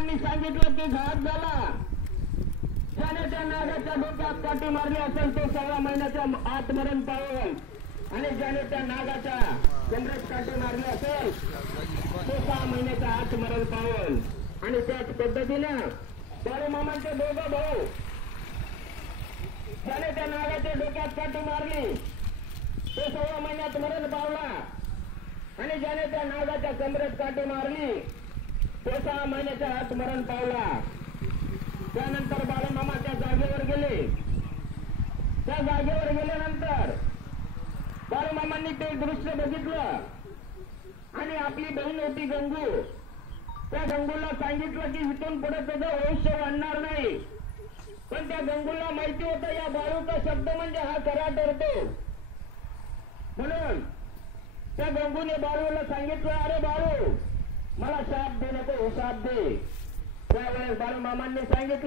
बाळूमामांनी सांगितलं की घात झाला, ज्याने त्या नागाच्या डोक्यात काठी मारली असेल तो 6 महिन्याच्या आत मरण पावेल, आणि ज्याने त्या नागाच्या कमरेत काठी मारली असेल तो 6 महिन्याच्या आत मरण पावेल. आणि त्याच पद्धतीनं बाळूमामांचे दोघं भाऊ, ज्याने त्या नागाच्या डोक्यात काठी मारली तो 6 महिन्यात मरण पावला, आणि ज्याने त्या नागाच्या कमरेत काठी मारली तो 6 महिन्याच्या आत मरण पावला. त्यानंतर बाळूमामा त्या जागेवर गेले. त्या जागेवर गेल्यानंतर बाळूमामांनी ते दृश्य बघितलं आणि आपली बहीण होती गंगू, त्या गंगूला सांगितलं की इथून पुढे त्याचं भविष्य वाढणार नाही. पण त्या गंगूला माहिती होतं या बाळूचा शब्द म्हणजे हा खरा ठरतो. म्हणून त्या गंगूने बाळूला सांगितलं, अरे बाळू मला शाप दे नको शाप दे. त्यावेळेस बाळूमामांनी सांगितलं